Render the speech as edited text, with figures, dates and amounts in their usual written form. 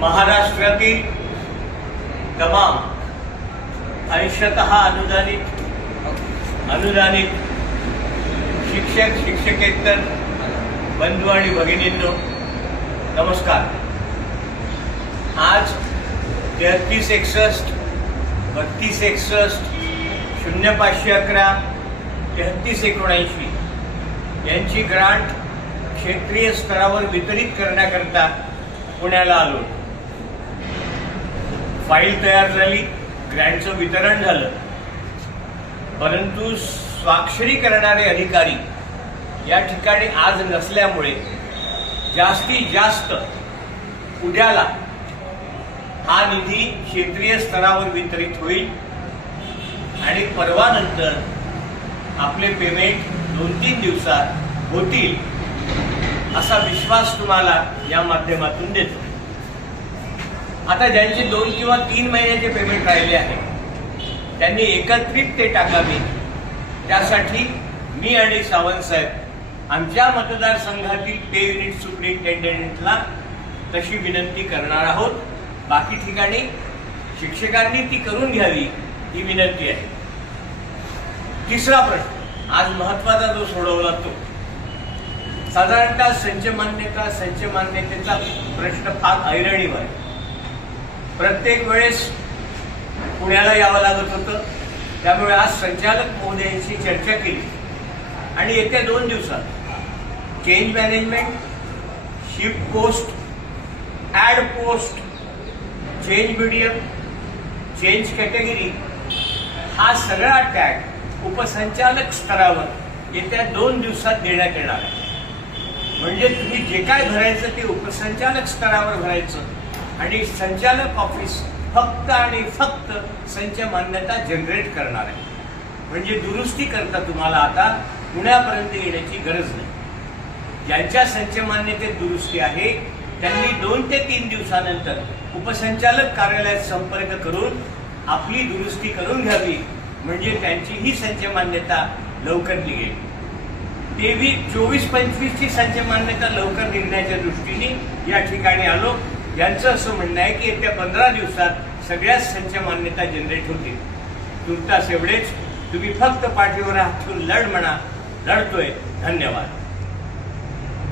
महाराष्ट्रातील तमाम अंशतः अनुदानित शिक्षक शिक्षकेतर बंधू आणि भगिनींनो नमस्कार। आज 3361 3261 0511 3379 यांची ग्रांट क्षेत्रीय स्तरावर वितरित करण्याकरता पुण्याला आलो। फाईल तयार झाली, ग्रँटचं वितरण झालं, परंतु स्वाक्षरी करणारे अधिकारी या ठिकाणी आज नसल्यामुळे जास्तीत जास्त उद्याला हा निधी क्षेत्रीय स्तरावर वितरित होईल आणि परवानंतर आपले पेमेंट 2-3 दिवसात होतील असा विश्वास तुम्हाला या माध्यमातून देतो। आता ज्यांचे 2 किंवा 3 महिन्याचे पेमेंट राहिले आहे त्यांनी एकत्रित ते टाकावे, त्यासाठी मी आणि सावंत साहेब आमच्या मतदारसंघातील पे युनिट सुपरिंटेंडेंटला तशी विनंती करणार आहोत। बाकी ठिकाणी शिक्षकांनी ती करून घ्यावी ही विनंती आहे। तिसरा प्रश्न आज महत्वाचा जो सोडवला तो साधारणतः संच मान्यतेचा प्रश्न फार ऐरणीवर आहे। प्रत्येक वेळेस पुण्याला यावं लागत होतं, त्यामुळे आज संचालक महोदयांशी चर्चा केली आणि येत्या 2 दिवसात change management, shift post, add post, change medium, change category हा सगळा टॅग उपसंचालक स्तरावर येत्या 2 दिवसात देण्यात येणार आहे। म्हणजे तुम्ही जे काय भरायचं ते उपसंचालक स्तरावर भरायचं आणि संचालक ऑफिस फक्त आणि फक्त संच मान्यता जनरेट करणार आहे। म्हणजे दुरुस्ती करता तुम्हाला आता पुण्यापर्यंत येण्याची गरज नाही। ज्यांच्या संच मान्यतेत दुरुस्ती आहे त्यांनी 2 ते 3 दिवसानंतर उपसंचालक कार्यालयात संपर्क करून आपली दुरुस्ती करून घ्यावी, म्हणजे त्यांची ही संच मान्यता लवकर निघेल। 24-25 ची संच मान्यता लवकर निघण्याच्या दृष्टीने या ठिकाणी आलो। यांचं असं म्हणणं आहे की येत्या 15 दिवसात सगळ्याच संच मान्यता जनरेट होतील। तुर्तास एवढेच, तुम्ही फक्त पाठीवर हात ठेवून लढ म्हणा, लढतोय। धन्यवाद।